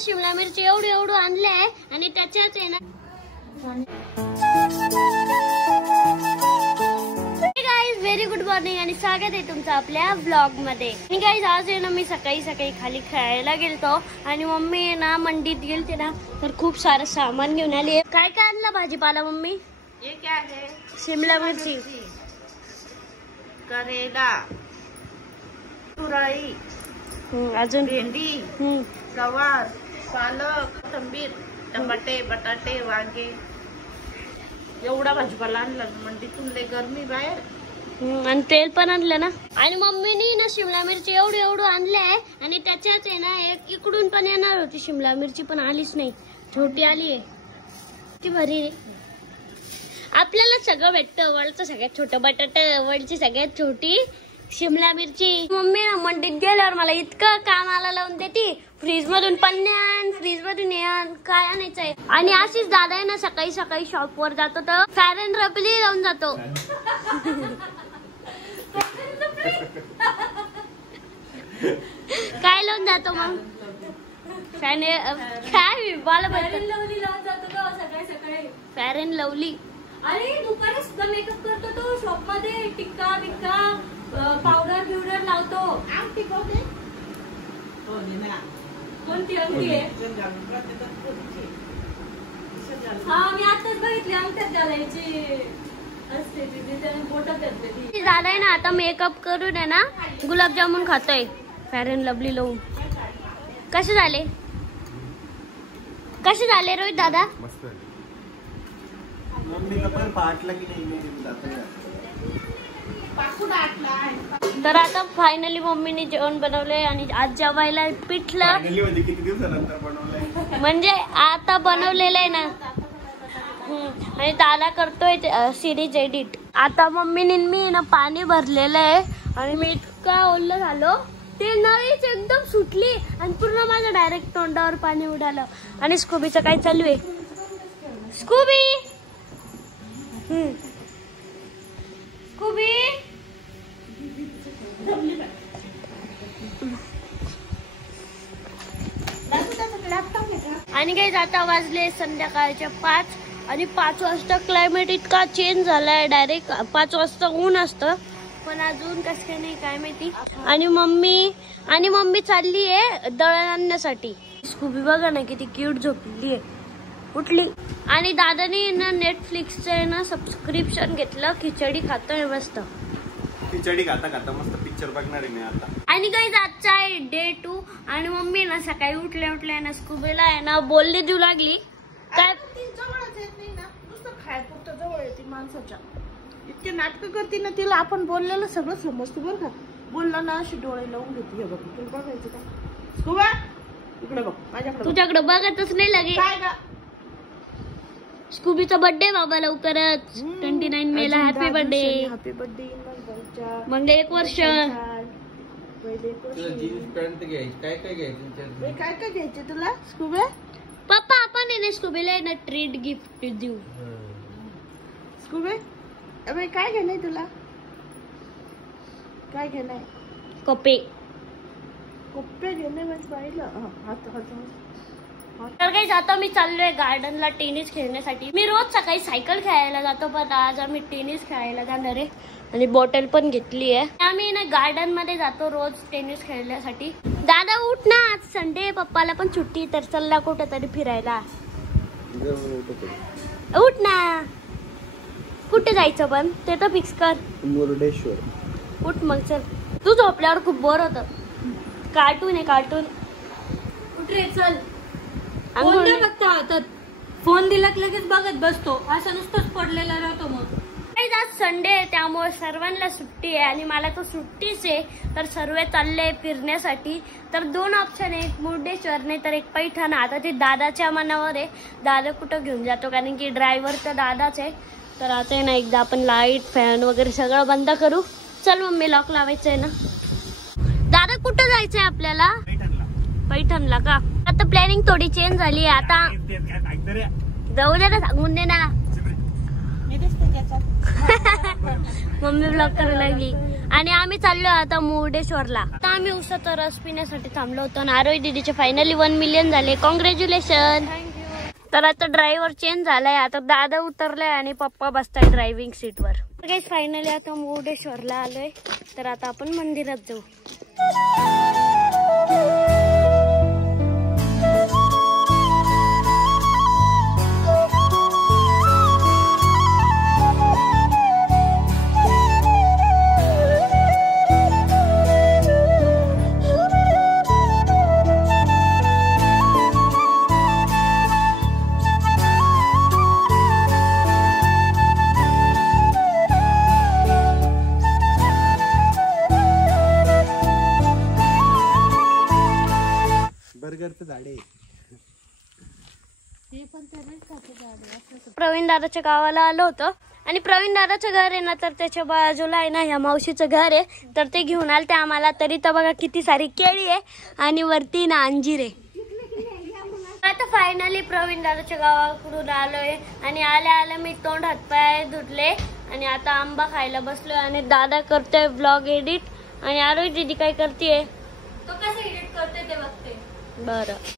शिमला मिरची एवढं आणलंय आणि त्याच्याच आहे ना व्हेरी गुड मॉर्निंग आणि स्वागत आहे तुमचं आपल्या ब्लॉग मध्ये। आणि गाईज आज आहे ना मी सकाळी खाली खेळायला गेलतो आणि मम्मी आहे ना मंडीत गेलते ना तर खूप सारं सामान घेऊन आली। काय काय आणलं भाजीपाला मम्मी? ये क्या है? शिमला मिरची, करेला, तुरई, अजून भेंडी, गवार, पालक, कोथिंबीर, टमाटे, बटाटे, वांगे एवढा भाजीपाला आणला मंडीतून। लय गरमी बाहेर आणि तेल पण आणलं ना। आणि मम्मीनी ना शिमला मिरची एवढं आणलंय आणि त्याच्याच आहे ना एक इकडून पण येणार होती शिमला मिरची पण आलीच नाही, छोटी आली आहे ती भरी। आपल्याला सगळं भेटतं, वळचं सगळ्यात छोटं बटाटा, वळची सगळ्यात छोटी शिमला मिरची। मम्मी ना मंडीत गेल्यावर मला इतकं कामाला लावून देते, फ्रीज मधून पन्न्या, फ्रीज मधून काय आणायचंय। आणि अशीच दादा आहे ना सकाळी शॉप वर जातो तर फेअर अँड लवली लावून जातो। काय लावून जातो मग? काय मला फेअर अँड लवली। अरे दुपारी सुद्धा मेकअप करतो तो, शॉप मध्ये टिक्का बिक्का पावडर बिवडर लावतो। कोणती अंगठी आहे? हा मी आताच बघितली, अंगठ्यात घालायची असते ती, त्याने बोटात घातली ती। दादा आहे ना आता मेकअप करून आहे ना गुलाबजामुन खातोय फेअर अँड लवली लावून। कसे झाले रोहित दादा? तर आता फायनली मम्मीने जेवण बनवलंय आणि आज जेवायला पिठलं म्हणजे आता बनवलेलं आहे ना। आणि दादा करतोय सिरीज एडिट। आता मम्मीने मी ना पाणी भरलेलं आहे आणि मी इतका ओल्लं झालो ते नळीच एकदम सुटली आणि पूर्ण माझ्या डायरेक्ट तोंडावर पाणी उडालं। आणि स्कूबीचं काय चालू आहे? स्कूबी आणि काही आता वाजले संध्याकाळच्या 5 आणि 5 वाजता क्लायमेट इतका चेंज झालाय, डायरेक्ट 5 वाजता ऊन असतं पण अजून कसं काय नाही काय माहिती। आणि मम्मी चालली आहे दळण आणण्यासाठी। स्कूबी बघा ना किती क्यूट झोपली आहे, उठली। आणि दादानी ना नेटफ्लिक्सचं ना सबस्क्रिप्शन घेतलं, खिचडी खातोय मस्त, खिचडी खाता मस्त पिक्चर बघणार आहे मी आता। आणि काही आजचा आहे डे 2 आणि मम्मी ना सकाळी उठल्या ना स्कूबीला आहे ना बोलली देऊ लागली काय जवळच येत नाही ना, नुसतं खायपुरतं जवळ येते माणसाच्या। इतके नाटकं करते ना, तिला आपण बोललेलं सगळं समजतं बरं का। बोलला ना अशी डोळे लावून घेते। हे बघ तुला बघायचं का स्कूबा? इकडे बघ माझ्याकडे, तुझ्याकडे बघतच नाही लगे। काय का स्कूबीचा बर्थडे बाबा लवकरच 29 मेला। Happy birthday. हॅपी बर्थडे मग 1 वर्ष। काय घ्यायचे तुला स्कूबे? पप्पा आपण आहे ना स्कूबीला ना ट्रीट गिफ्ट देऊ। स्कूबे अबे काय घेणार तुला? काय घेणार? कप्पे घेणे म्हणजे पाहिलं। तर काही जातो मी चाललोय गार्डनला टेनिस खेळण्यासाठी। मी रोज सकाळी सायकल खेळायला जातो पण आज आम्ही टेनिस खेळायला जाणार आहे आणि बॉटल पण घेतली आहे। आम्ही ना गार्डन मध्ये जातो रोज टेनिस खेळण्यासाठी। दादा उठ ना, आज संडे, पप्पाला पण सुट्टी तर चलला कुठं तरी फिरायला। उठ ना, कुठे जायचं पण ते तर फिक्स कर। मुरुडेश्वर। उठ मग चल, तू झोपल्यावर खूप बोर होत। कार्टून आहे कार्टून। कुठे रे चल, फोन दे फक्त हातात। फोन दिला लगेच बघत बसतो, असं नुसतंच पडलेला राहतो। मग आज संडे आहे त्यामुळे सर्वांना सुट्टी आहे आणि मला तर सुट्टीच आहे, तर सर्व चालले फिरण्यासाठी। तर 2 ऑप्शन आहे, एक मुरुडेश्वर नाही तर एक पैठण। आता ते दादाच्या मनावर आहे, दादा कुठं घेऊन जातो कारण की ड्रायव्हर तर दादाच आहे। तर आता आहे ना एकदा आपण लाईट फॅन वगैरे सगळं बंद करू। चल मम्मी लॉक लावायचंय ना। दादा कुठं जायचंय आपल्याला? पैठणला का? आता प्लॅनिंग थोडी चेंज झाली आहे, आता जाऊ दे ना, सांगून दे ना। मम्मी ब्लॉक करायला लागली। आणि आम्ही चाललो आता मुर्डेश्वरला. आता आम्ही उसाचा रस पिण्यासाठी थांबलो होतो आणि आरोही दीदीचे फायनली 1 मिलियन झाले. कॉंग्रॅच्युलेशन. तर आता ड्रायव्हर चेंज झालाय. आता दादा उतरलाय आणि पप्पा बसताय ड्रायव्हिंग सीटवर. गाईस फायनली आता मुर्डेश्वरला आलोय. तर आता आपण मंदिरात जाऊ. बर्गरचं झाडे. प्रवीण दादाच्या गावाला आलो होतो आणि प्रवीण दादाचं घर आहे ना तर त्याच्या बाजूला आहे ना ह्या मावशीचं घर आहे. तर ते घेऊन आले ते आम्हाला. तरी तर बघा किती सारी केळी आहे आणि वरती ना अंजीर आहे. आता फायनली प्रवीण दादाच्या गावाकडून आलोय आणि आल्या आल्या मी तोंड हातपाय धुतले आणि आता आंबा खायला बसलोय आणि दादा करतोय व्लॉग एडिट आणि आरोही दीदी काय करतेय तो कसं एडिट करते ते बघते. बरं.